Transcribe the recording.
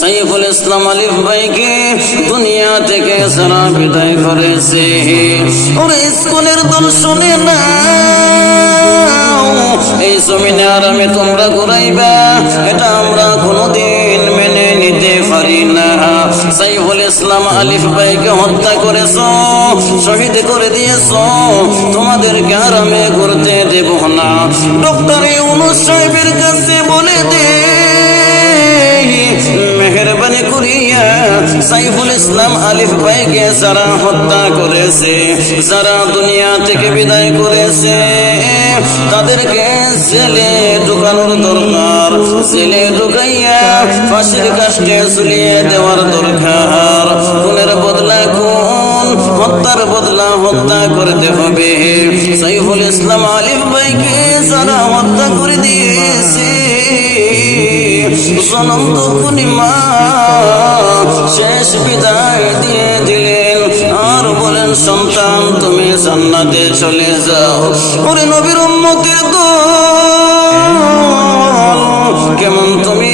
সাইফুল ইসলাম আলিফ ভাইকে দুনিয়া থেকে সারা বিদায় করেছে। ওরে স্কুলের দল শুনে না, এই জমিনে আরামে তোমরা ঘুরাইবা, এটা আমরা কোনোদিন মেনে নিতে পারি না। সাইফুল ইসলাম আলিফ ভাইকে হত্যা করেছো, শহীদ করে দিয়েছো, তোমাদেরকে আরামে ঘুরতে দেব না। ডক্টর ইউনূস সাহেবের কাছে বলে দে, মেহেরবানি করিয়া সাইফুল ইসলাম আলিফ ভাইকে যারা হত্যা করেছে, যারা দুনিয়া থেকে বিদায় করেছে, তাদেরকে জেলে ঢুকানোর দরকার। জেলে ঢুকাইয়া ফাঁসির কাষ্টে ঝুলিয়ে দেওয়ার দরকার। খুনের বদলা খুন, হত্যার বদলা হত্যা করতে হবে। সাইফুল ইসলাম আলিফ ভাইকে যারা হত্যা করে দিয়েছে, সনন্দ পূর্ণিমা শেষ বিদায় দিয়ে দিলেন আর বলেন, সন্তান তুমি জান্নাতে চলে যাও। ওরে নবীর উম্মতের দল, কেমন তুমি